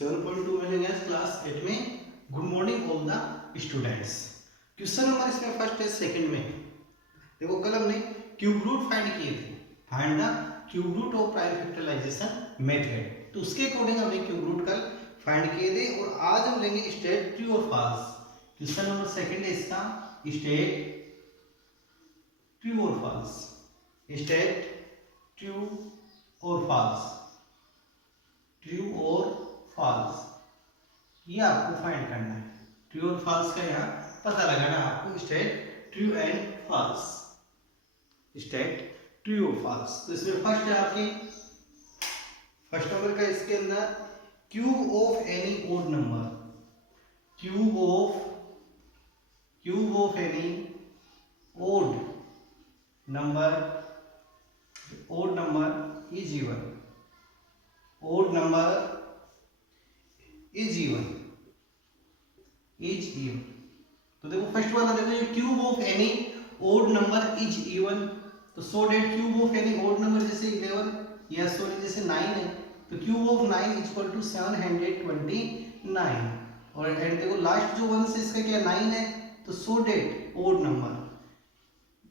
7.2 में गया क्लास 8 में। Good morning all the students. Question number इसमें फर्स्ट है सेकंड में। देखो कल हमने क्यूब रूट फाइंड किए थे, find the cube root of prime factorization method. तो उसके अकॉर्डिंग हमने क्यूब रूट कल फाइंड किए थे और आज हम लेंगे स्टेट ट्रू और फॉल्स। क्वेश्चन नंबर सेकंड है इसका स्टेट ट्रू और फॉल्स, स्टेट ट्रू और फॉल्स, ट्रू और फॉल्स ये आपको फाइंड करना है। ट्रू और फॉल्स का यहाँ पता लगाना आपको, state true and false, state true और फॉल्स। तो इसमें फर्स्ट है आपके फर्स्ट नंबर का, इसके अंदर cube of any odd number, cube of any odd number is even, odd number is even. तो देखो फर्स्ट वाला देखो, cube of any odd number is even. तो so that cube of any odd number जैसे 11 या sorry जैसे 9 है, तो cube of 9 is equal to 729। और एंड देखो लास्ट जो वन से इसका क्या 9 है, तो सो डेट ओड नंबर,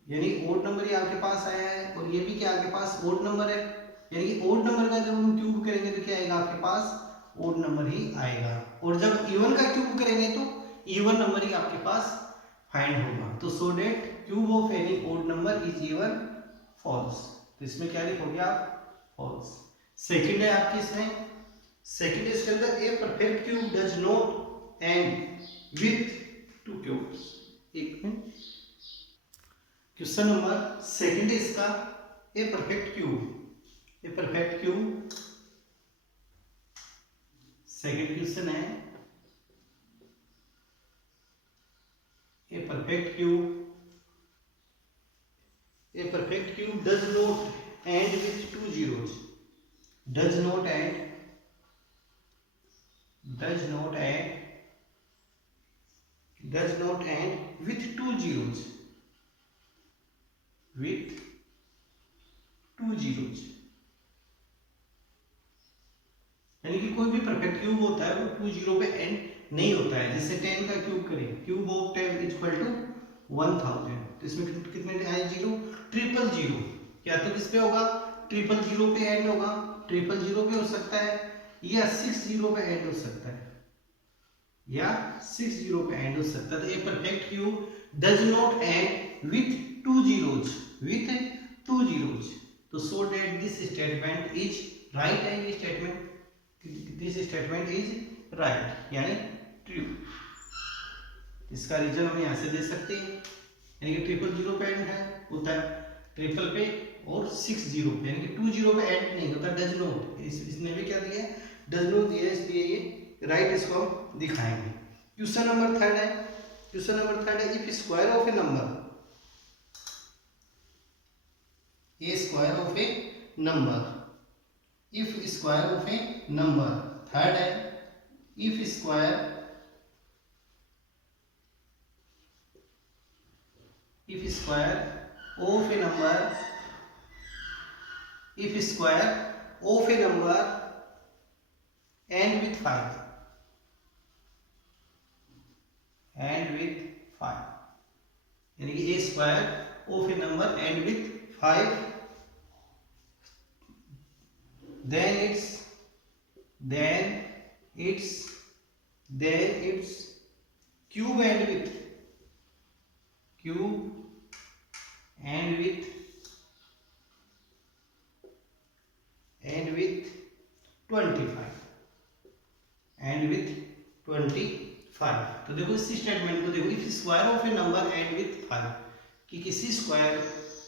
यानी ओड नंबर ही आपके पास आया है और ये भी क्या आपके पास ओड नंबर है, यानी कि ओड नंबर का जब हम क्यूब करेंगे तो क्या आएगा आपके पास, ओड नंबर ही आएगा। और जब इवन का क्यूब करेंगे तो इवन नंबर ही आपके पास फाइंड होगा। तो so that cube of any odd number is even, false. तो इसमें क्या लिखोगे आप, फॉल्स। सेकंड है आपकी इसमें, सेकंड इसके अंदर a perfect cube does not end with two cubes. एक मिनट, क्वेश्चन नंबर सेकंड है इसका a perfect cube, a perfect cube second question है, a perfect cube does not end with two zeros, does not end with two zeros, यानी कि कोई भी perfect cube होता है वो 2 जीरो पे एंड नहीं होता है। जैसे 10 का क्यूब करें, cube of 10 is equal to 1000, तो इसमें कितने आए जीरो, ट्रिपल जीरो। क्या तो किस पे होगा, ट्रिपल जीरो पे एंड होगा, ट्रिपल जीरो पे हो सकता है या 6 जीरो पे एंड हो सकता है, या 6 जीरो पे एंड हो सकता है। तो ये perfect cube does not end with two zeros, तो so that this statement is right है, ये statement, this statement is right यानी ट्रू। इसका रीजन हम यहाँ से दे सकते हैं, यानी कि ट्रिपल जीरो पे एंड है होता है, ट्रिपल पे और 6 जीरो पे, यानी कि 2 जीरो पे एंड नहीं होता, डज नॉट। इसने भी क्या दिया, डज नॉट दिया, इसलिए ये राइट इसको हम दिखाएंगे। क्वेश्चन नंबर थर्ड है, if square of A number, A square of A number, if square of a number, third है if square of a number, and with 5, यानी कि a square of a number and with 5, then it's cube and with 25, तो देखो इस statement को देखो, if square of A number and with 5, कि किसी स्क्वायर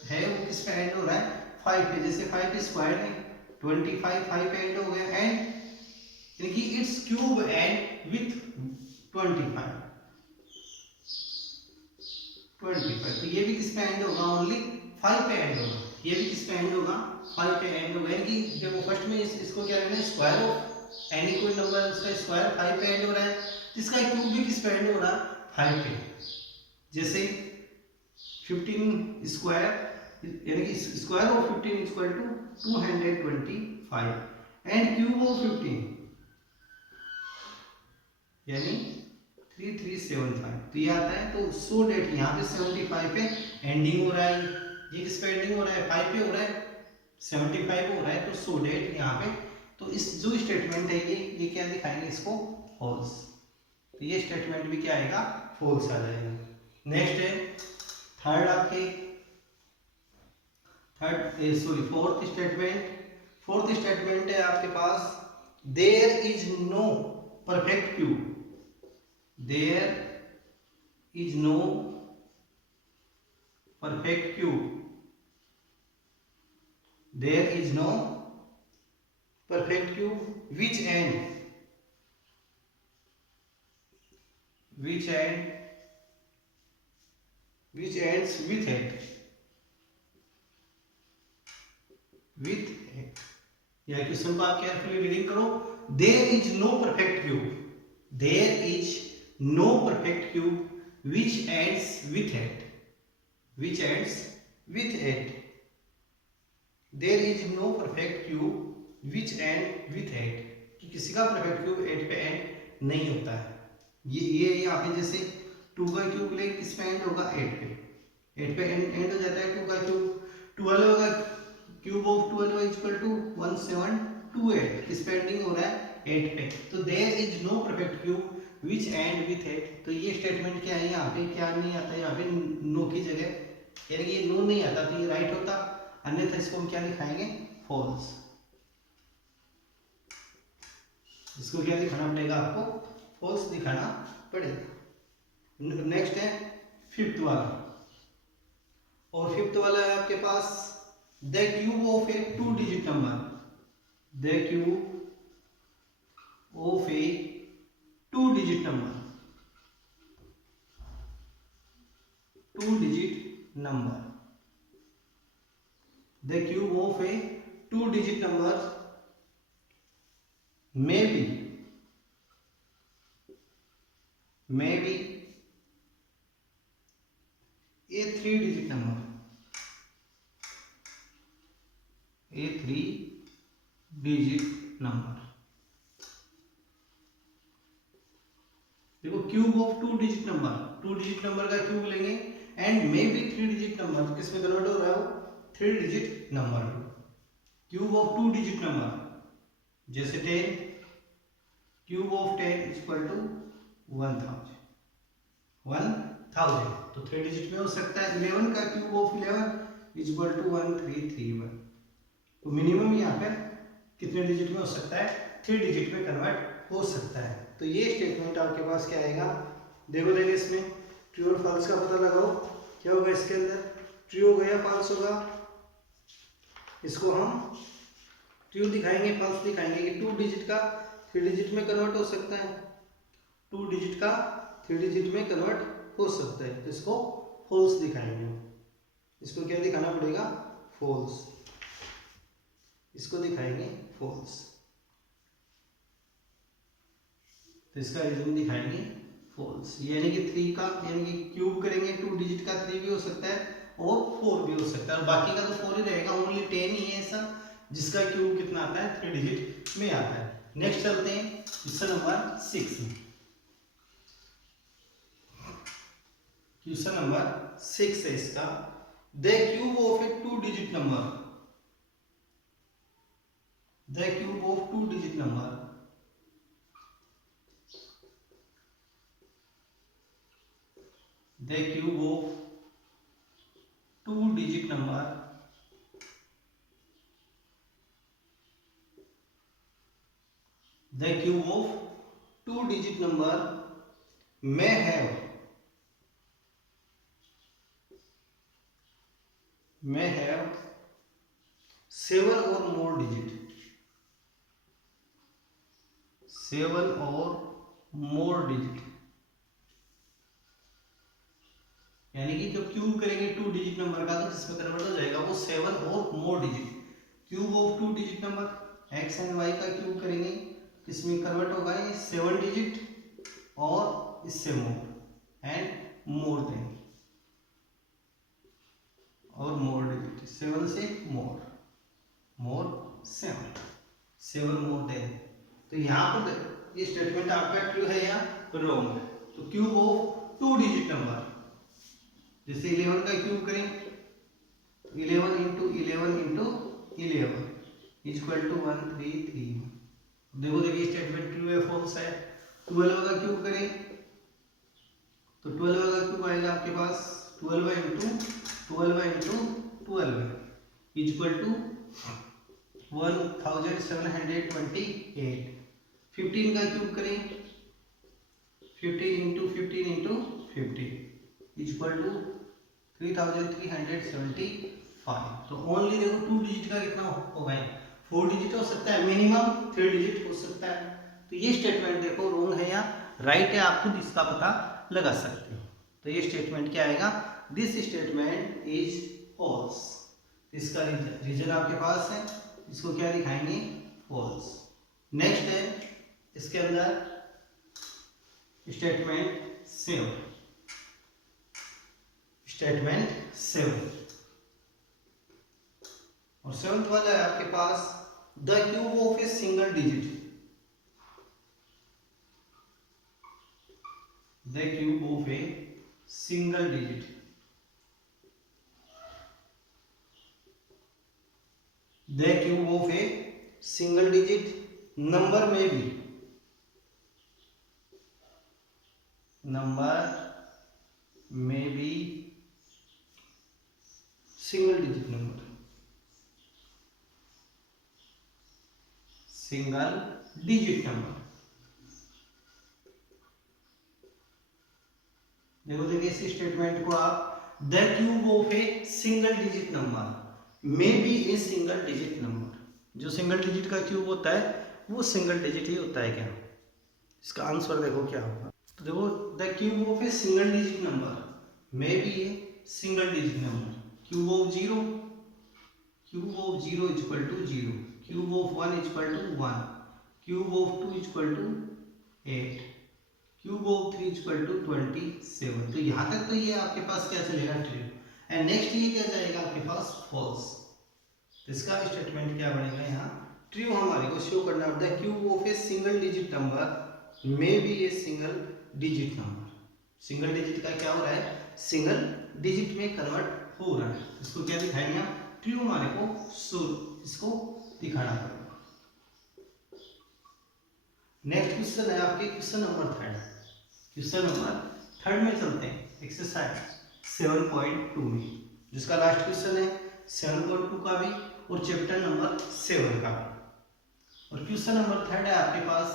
है वो किस पे एंड हो रहा है, 5 पे। जैसे 5 पे स्क्वायर है 25, 5 पे एंड हो गया, एंड यानी कि इट्स क्यूब एंड विथ 25, तो ये भी किस पे एंड होगा, ओनली 5 पे एंड होगा, ये भी किस पे एंड होगा, 5 पे एंड होगा। यानी कि देखो फर्स्ट में इसको क्या लेना है, स्क्वायर ऑफ एनी कोई नंबर, उसका स्क्वायर 5 पे एंड हो रहा है, इसका क्यूब भी किस पे एंड हो रहा है, 5 पे। जैसे 15 स्क्वायर, यानी कि square of 15 equal to 225 and cube of 15 यानी 3375, तो ये आता है। तो सो डेट यहाँ पे 75 पे एंडिंग हो रहा है, ये किस पे एंडिंग हो रहा है, 5 पे हो रहा है, 75 हो रहा है, तो सो डेट यहाँ पे, तो इस जो स्टेटमेंट है ये क्या दिखाएंगे इसको, फॉल्स। तो ये स्टेटमेंट भी क्या आएगा, फॉल्स आ जाएगा। नेक्स्ट है थर्ड आपके फोर्थ स्टेटमेंट। फोर्थ स्टेटमेंट है आपके पास, there is no perfect cube, there is no perfect cube, there is no perfect cube which ends with या क्वेश्चन को आप केयरफुली रीडिंग करो। There is no perfect cube, there is no perfect cube which ends with eight, which ends with eight, there is no perfect cube which end with eight, कि किसी का perfect cube 8 पे and नहीं होता है। ये यहाँ पे जैसे 2 का क्यूब ले किस पे एंड होगा, 8 पे, 8 पे एंड हो जाता है 2 का क्यूब। 12 होगा, क्यूब ऑफ 12 इक्वल टू 1728, किस पे एंडिंग हो रहा है, 8 पे। तो there is no perfect cube which end with eight, तो ये स्टेटमेंट क्या है, यहाँ पे क्या नहीं आता है, यहाँ पे नो की जगह, यानी कि ये नो नहीं आता तो ये राइट होता, अन्यथा इसको हम क्या दिखाएंगे, फॉल्स। इसको क्या दिखाना पड़ेगा आपको, फॉल्स दिखाना पड़ेगा। नेक्स्ट है फिफ्थ वाला, और फिफ्थ वाला है आपके पास, the cube of a 2 digit number, the cube of a 2 digit number, 2 digit number, the cube of a 2 digit number may be a 3 digit number, a 3 digit number। देखो cube of 2 digit number, 2 digit number का cube लेंगे, and may be 3 digit number, किसमें convert हो रहा है वो, 3 digit number. Cube of 2 digit number जैसे 10, cube of 10 equal to 1000, तो 3 डिजिट में हो सकता है। 11 का क्यूब ऑफ 11 इक्वल टू 1331, तो मिनिमम यहाँ पर कितने डिजिट में हो सकता है, 3 डिजिट में कन्वर्ट हो सकता है। तो ये स्टेटमेंट आपके पास क्या आएगा, देखो देखिए इसमें ट्रू और फॉल्स का पता लगाओ, क्या होगा इसके अंदर, ट्रू होगा या फॉल्स होगा। इसको हम ट्रू दिखाएंगे, फॉल्स दिखाएंगे कि 2 डिजिट का 3 डिजिट में कन्वर्ट हो सकता है, 2 डिजिट का 3 डिजिट में कन्वर्ट हो सकता है, तो इसको फॉल्स दिखाएंगे। इसको क्या दिखाना पड़ेगा, फॉल्स, इसको दिखाएंगे फॉल्स। तो इसका रीजन दिखाएंगे फॉल्स, यानी कि 3 का, यानी कि क्यूब करेंगे 2 डिजिट का 3 भी हो सकता है और 4 भी हो सकता है, और बाकी का तो 4 ही रहेगा, ओनली 10 ही है ऐसा जिसका क्यूब कितना आता है, 3 डिजिट में आता है। नेक्स्ट चलते हैं क्वेश्चन नंबर 6 में। क्वेश्चन नंबर 6 है इसका, the cube of a 2 digit number, the cube of 2 digit number, the cube of 2 digit number, the cube of 2 digit number may have 7 or more digit, 7 or more digit, यानी कि जब cube करेंगे 2 digit number का तो जिसमें convert हो जाएगा वो 7 और more digit. Cube of 2 digit number X and Y का क्यूब करेंगे, किसमें कन्वर्ट होगा ये 7 डिजिट और इससे मोर एंड मोर देन, और मोर डिजिट 7 से मोर, मोर 7 मोर देन। तो यहाँ पर ये स्टेटमेंट आपका ट्रू है, यहाँ रॉन्ग है। तो क्यूब ऑफ 2 डिजिट नंबर, जैसे 11 का क्यूब करें 11 इंटू 11 इंटू 11 इक्वल टू 1331। देखो देखिए स्टेटमेंट ट्रू है फॉल्स है। 12 का क्यूब करें तो 12 का क्यूब आएगा आपके पास 12 इंटू 12 इंटू 12 इक्वल टू 1728। 15 का क्यूब करें 15 इंटू 15 इंटू 15 इक्वल टू 3375। तो ओनली देखो 2 डिजिट का कितना होगा, 4 डिजिट हो सकता है, मिनिमम 3 डिजिट हो सकता है। तो ये स्टेटमेंट देखो रॉन्ग है या राइट है, आप खुद इसका पता लगा सकते हो। तो ये स्टेटमेंट क्या आएगा, दिस स्टेटमेंट इज फॉल्स। इसका रीजन आपके पास है, इसको क्या दिखाएंगे, फॉल्स। नेक्स्ट है इसके अंदर स्टेटमेंट 7। स्टेटमेंट 7 और 7th वाला है आपके पास the cube of a single digit. The cube of a single digit, the cube of a single digit number में भी, नंबर में भी single digit number, single digit number. देखो देखिए इस स्टेटमेंट को आप the cube of a single digit number में be a single digit number, जो सिंगल डिजिट का क्यूब होता है वो सिंगल डिजिट ही होता है क्या, इसका आंसर देखो क्या होगा। तो देखो the cube of a single digit number में be a single digit number, cube of 0 equal to 0, cube of 1 equal to 1, cube of 2 equal to 8, cube of 3 equal to 27। तो यहाँ तक तो ये आपके पास क्या चलेगा, ट्रू। एंड नेक्स्ट ये क्या जाएगा आपके पास, फॉल्स। तो इसका स्टेटमेंट क्या बनेगा यहाँ, ट्रू हमारे को शो करना होता है cube of a single digit number में भी ए single digit number. Single digit का क्या हो रहा है, सिंगल डिजिट में कन्वर्ट हो रहा है। इसको क्या दिखाएंगे, ट्रू हमारे को शो इसको दिखाना पड़ेगा। नेक्स्ट क्वेश्चन है आपके क्वेश्चन नंबर 3। क्वेश्चन नंबर 3 में चलते हैं एक्सरसाइज 7.2 में, जिसका लास्ट क्वेश्चन है 7.2 का भी और चैप्टर नंबर 7 का भी। और क्वेश्चन नंबर 3 है आपके पास,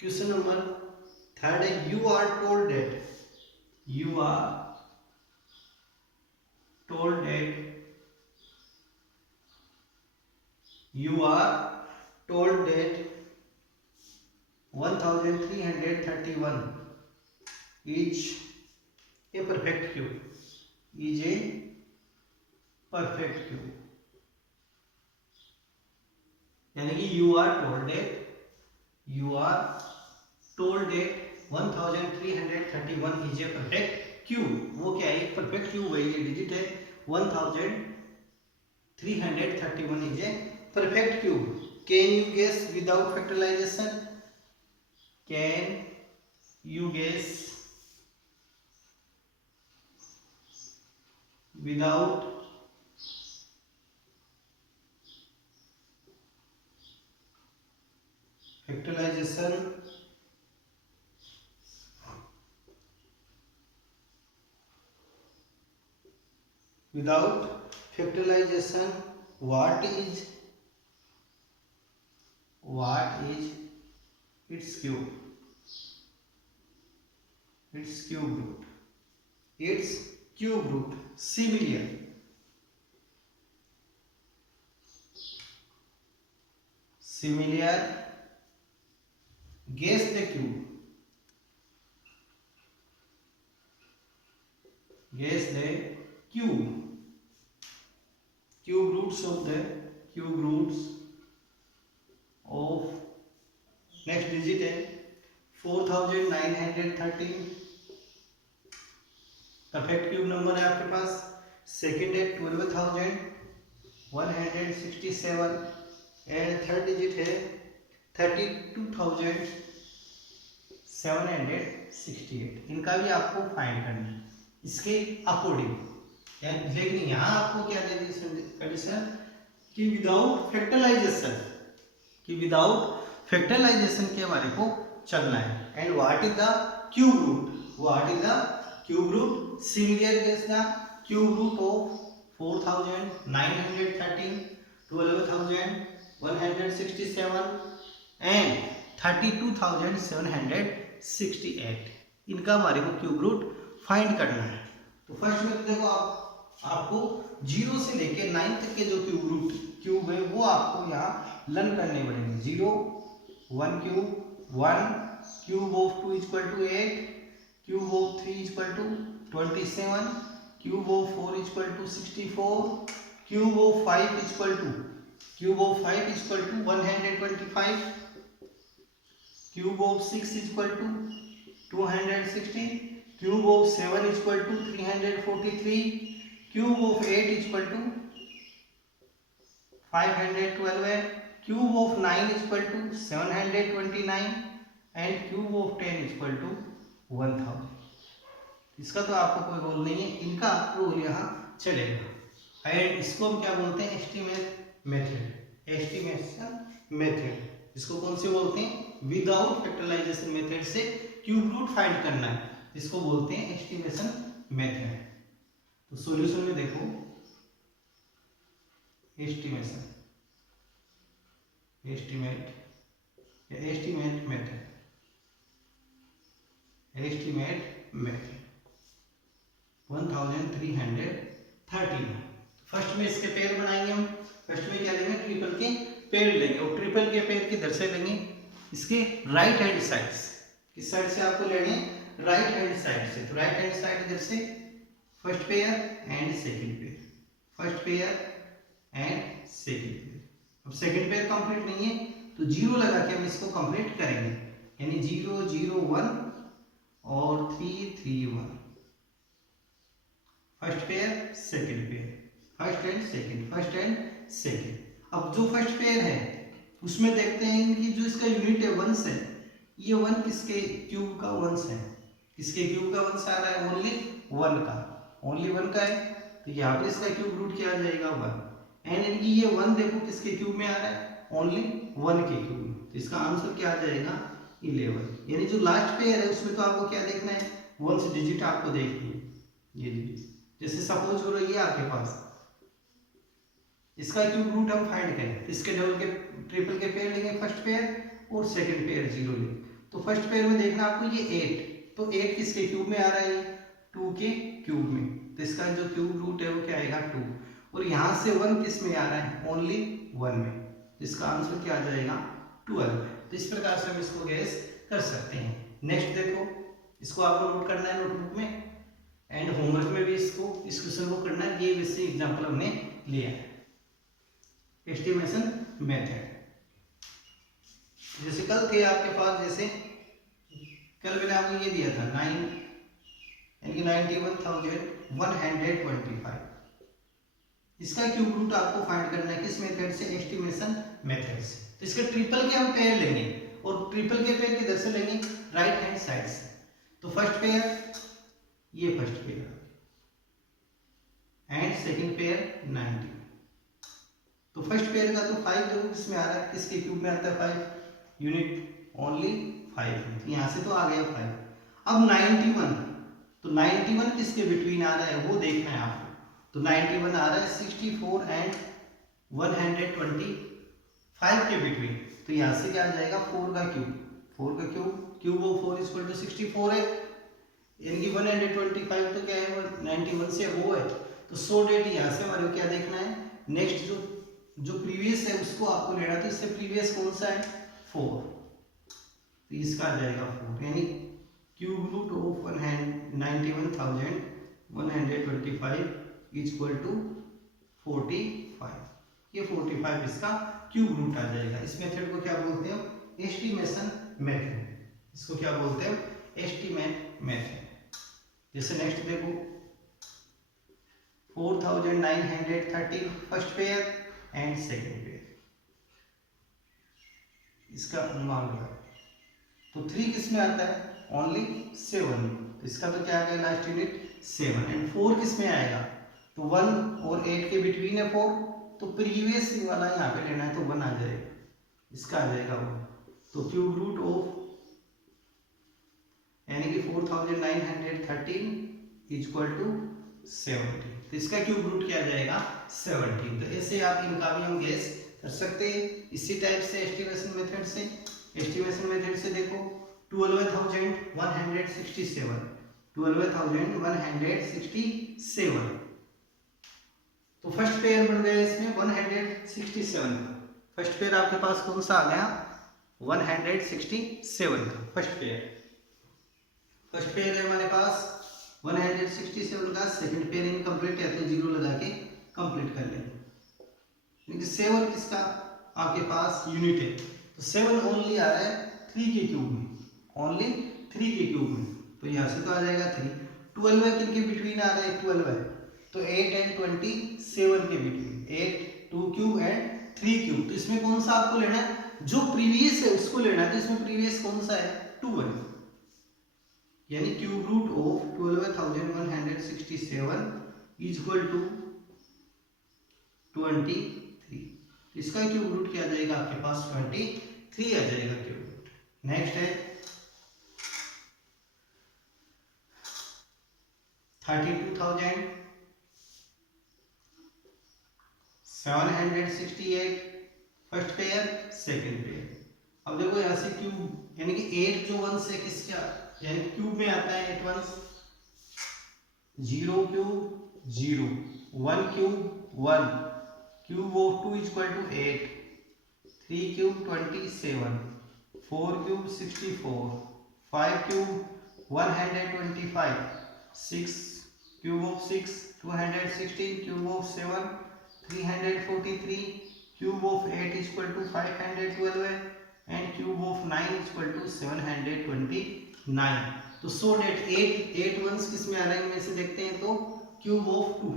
क्वेश्चन नंबर 3 है you are told that you are told that 1331 is a perfect cube, यानी कि you are told that 1331 is a perfect cube। वो क्या है, एक परफेक्ट क्यूब है, ये डिजिट है 1331 is a perfect cube। Can you guess without factorization? Can you guess without factorization what is its cube root? Similar guess the cube roots of next digit है 4913, perfect cube number है आपके पास। Second है 12167 and third digit है 32700। 768, इनका भी आपको find करना है इसके अकॉर्डिंग। लेकिन यहाँ आपको क्या दे दी कंडीशन कि विदाउट फैक्टराइजेशन के हमारे को चलना है। And what is the cube root, similar case the cube root of 4913, 12167 and 32768, इनका हमारे को क्यूब रूट फाइंड करना है। तो फर्स्ट में देखो आपको 0 से लेके 9 तक के जो क्यूब है वो आपको यहाँ लर्न करने पड़ेंगे। 0 1 cube 1, cube of 2 equal to 8, cube of 3 equal to 27, cube of 4 equal to 64, cube of 5 equal to 125, cube of 6 equal to 216, cube of 7 equal to 343, cube of 8 equal to 512 है, cube of 9 equal to 729 and cube of 10 equal to 1000। इसका तो आपको कोई role नहीं है, इनका role यहाँ चलेगा। एंड इसको हम क्या बोलते हैं? Estimation method. इसको कौन से बोलते हैं? विदाउट फैक्टराइजेशन मेथड से क्यूब रूट फाइंड करना है, इसको बोलते हैं एस्टिमेशन मेथड। तो सॉल्यूशन में देखो एस्टिमेट मेथड 1330। फर्स्ट में इसके पेयर बनाएंगे हम। फर्स्ट में क्या लेंगे? ट्रिपल के पेयर लेंगे, और ट्रिपल के पेयर किधर से लेंगे? इसके राइट हैंड साइड से। किस साइड से आपको लेने? राइट हैंड साइड से। तो राइट हैंड साइड इधर से first pair and second pair, first pair and second pair. अब सेकंड पेयर कंप्लीट नहीं है तो 0 लगा के हम इसको कंप्लीट करेंगे, यानी 0 0 1 और 3 3 1। First pair second pair, first and second. अब जो फर्स्ट पेयर है उसमें देखते हैं कि जो इसका यूनिट है वंश है, ये 1 किसके क्यूब का वंश है? किसके क्यूब का वंश आ रहा है? ओनली 1 का है। तो यहाँ पर इसका क्यूब रूट क्या आ जाएगा? 1। एंड इनकी ये 1 देखो किसके क्यूब में आ रहा है? ओनली 1 के क्यूब में। तो इसका आंसर क्या आ जाएगा? 11। यानी जो लास्ट पेयर है उसमें तो आपको क्या देखना है? वंश डिजिट आपको देखनी है, ये डिजिट। जैसे सपोज करो ये आपके पास, इसका क्यूब रूट हम फाइंड करें, इसके ट्रिपल के पेयर लेंगे, फर्स्ट पेयर और सेकंड पेयर 0 लेंगे। तो फर्स्ट पेयर में देखना आपको ये 8, तो 8 किसके क्यूब में आ रहा है? 2 के क्यूब में। तो इसका जो क्यूब रूट है वो क्या आएगा? 2। और यहाँ से 1 किस में आ रहा है? ओनली 1 में। इसका आंसर क्या आ जाएगा? 12। तो इस प्रकार से हम इसको गैस कर सकते हैं। नेक्स्ट देखो, इसको आपको नोट करना है नोटबुक में, एंड होमवर्क में भी इस क्वेश्चन को करना है। ये वैसे एग्जाम्पल हमने लिया है। एस्टिमेशन मेथड जैसे कल थे आपके पास, जैसे कल मैंने आपको ये दिया था 91,125। इसका क्यूब रूट आपको फाइंड करना है किस मेथड से? एस्टिमेशन मेथड से। तो इसके ट्रिपल के हम पेयर लेंगे, और ट्रिपल के पेयर किधर से लेंगे? राइट हैंड साइड से। तो फर्स्ट पेयर, ये first pair and second pair 90। तो फर्स्ट पेयर का तो 5 देखो किसमें आ रहा है? किसके क्यूब में आता है? 5 यूनिट ओनली 5 है, तो यहाँ से तो आ गया 5। अब 91, तो 91 किसके बिटवीन आ रहा है वो देखना है आपको। तो 91 आ रहा है 64 एंड 125 के बिटवीन। तो यहाँ से क्या आ जाएगा? 4 का cube cube of 4 equal to 64 है, यानी कि 125 तो क्या है? 91 से वो है। तो 100 डेट यहाँ से हमारे को क्या देखना है? नेक्स्ट जो प्रीवियस है उसको आपको लेना। तो इससे प्रीवियस कौन सा है? 4। तो इसका आ जाएगा 4, यानी cube root of 91,125 equal to 45। ये 45 इसका क्यूब रूट आ जाएगा। इस मेथड को क्या बोलते हैं? Estimation method. इसको क्या बोलते हैं? Estimate method. जैसे नेक्स्ट देखो 4930 first pair and second pair, इसका अनुमान लगा। तो 3 किस में आता है? ओनली 7। इसका तो क्या आ गया लास्ट यूनिट 7। एंड 4 किस में आएगा, तो 1 और 8 के बिटवीन है 4, तो प्रीवियस वाला यहाँ पे लेना है तो 1 आ जाएगा, इसका आ जाएगा 1। तो क्यूब रूट ऑफ यानी कि 4913 इक्वल टू 70, तो इसका क्यूब रूट क्या आ जाएगा 17। तो ऐसे आप इनका भी हम गेस कर सकते हैं। इसी टाइप से एस्टिमेशन मेथड से देखो 12,167 तो फर्स्ट पेयर बन गया इसमें 167 का। फर्स्ट पेयर आपके पास कौन सा आ गया 167 का फर्स्ट पेयर है हमारे पास 167 का। सेकंड पेयर इनकम्प्लीट है तो 0 लगा के कंप्लीट कर लेंगे। 7 किसका आपके पास यूनिट है, तो 7 ओनली आ रहा है 3 के क्यूब में, ओनली 3 के क्यूब में, तो यहाँ से तो आ जाएगा 3। 12 है किनके बिटवीन आ रहा है 12 है, तो 8 एंड 27 के बिटवीन, 8 2 क्यूब एंड 3 क्यूब। तो इसमें कौन सा आपको लेना है, जो प्रीवियस है उसको लेना है। तो इसमें प्रीवियस कौन सा है 2 है, यानी cube root of 12,167 equal to 23। इसका क्यूब रूट क्या आ जाएगा आपके पास 23 आ जाएगा क्यूब रूट। नेक्स्ट है 32,768 फर्स्ट पेयर सेकंड पेयर। अब देखो यहाँ से क्यूब यानी कि 8 जो 1 से किसका यानी क्यूब में आता है 8 1 0 cube 0 1 cube 1 cube of 2 equal to 8 3 cube 27 4 cube 64 5 cube 125 6 cube of 6 216 cube of 7 343 cube of 8 equal to 512 and cube of 9 equal to 729। तो सो डेट 8 वंस किस में आ रहे हैं इनमें से देखते हैं, तो क्यूब ऑफ 2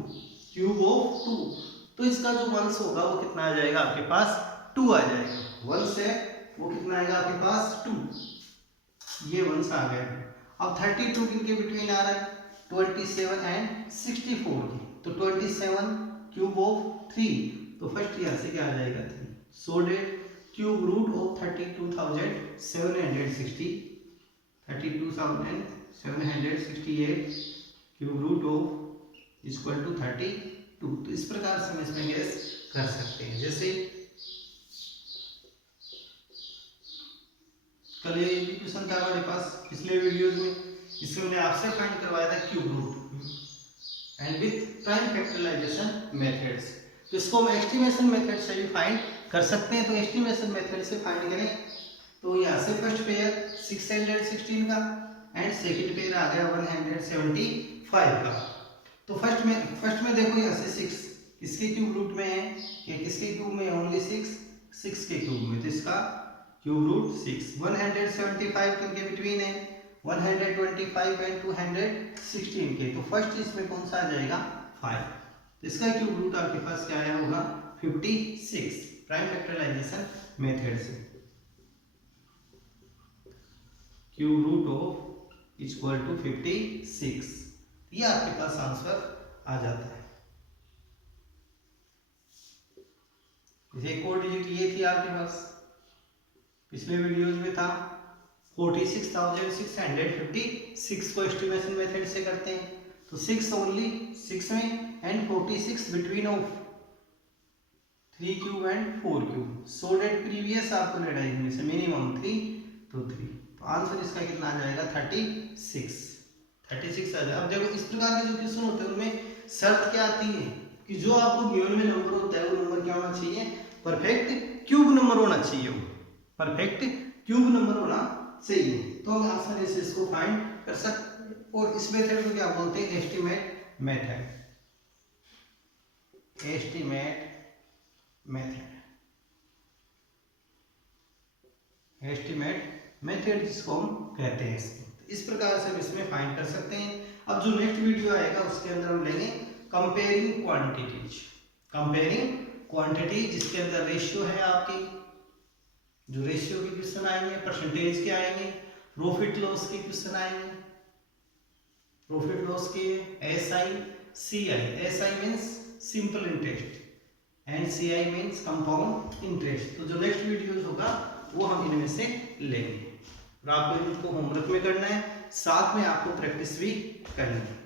तो इसका जो वंस होगा वो कितना आ जाएगा आपके पास 2 आ जाएगा। वंस है वो कितना आएगा आपके पास 2, ये वंस आ गया। अब 32 किनके बिटवीन आ रहा है 27 एंड 64 की, तो 27 क्यूब ऑफ 3, तो फर्स्ट यहाँ से क्या आ जाएगा 3। So that cube root of 32,768 cube root of equal to 32। तो इस प्रकार से हम इसमें गेस कर सकते हैं। जैसे कल ये क्वेश्चन था हमारे पास पिछले वीडियोस में, इसमें मैंने आपसे फाइंड करवाया था cube root and with prime factorization methods. तो इसको हम एस्टिमेशन मेथड से भी फाइंड कर सकते हैं। तो एस्टिमेशन मेथड से फाइंड करें तो यहाँ से फर्स्ट पेयर 616 का एंड सेकंड पेयर आ गया 175 का। तो फर्स्ट में देखो यहाँ से 6 किसके क्यूब रूट में है, ये किसके क्यूब में ओनली 6 के क्यूब में, तो इसका क्यूब रूट 6। 175 किनके बिटवीन है 125 एंड 216 के, तो फर्स्ट इसमें कौन सा आ जाएगा 5, तो इसका क्यूब रूट आपके पास क्या आया होगा 56 प्राइम फैक्टराइजेशन मेथड से। Cube root of equal to 56, ये आपके पास आंसर आ जाता है। एक और डिजिट ये थी आपके पास पिछले वीडियोज में था 46,656 को एस्टिमेशन मेथड से करते हैं। तो 6 ओनली 6 में and 46 between of 3 cube and 4 cube. So that previous आपको लेना है इनमें से मिनिमम 3, तो 3, तो आंसर इसका कितना आ जाएगा 36 आ जाएगा। अब देखो इस प्रकार के जो क्वेश्चन होते हैं उनमें शर्त क्या आती है कि जो आपको गिवन में नंबर होता है वो नंबर क्या होना चाहिए, परफेक्ट क्यूब नंबर होना चाहिए, वो परफेक्ट क्यूब नंबर होना चाहिए। तो हम आसानी से इसको फाइंड कर सकते हैं। और इस मेथड को क्या बोलते हैं एस्टिमेट मेथड जिसको हम कहते हैं। इस प्रकार से हम इसमें फाइंड कर सकते हैं। अब जो नेक्स्ट वीडियो आएगा उसके अंदर हम लेंगे कंपेयरिंग क्वांटिटीज जिसके अंदर रेशियो है आपकी, जो रेशियो के क्वेश्चन आएंगे, परसेंटेज के आएंगे, प्रॉफिट लॉस के क्वेश्चन आएंगे, प्रॉफिट लॉस के SI CI, SI means simple interest and CI means compound interest. तो जो नेक्स्ट वीडियोज होगा वो हम इनमें से लेंगे और आपको इनको होमवर्क में करना है, साथ में आपको प्रैक्टिस भी करनी है।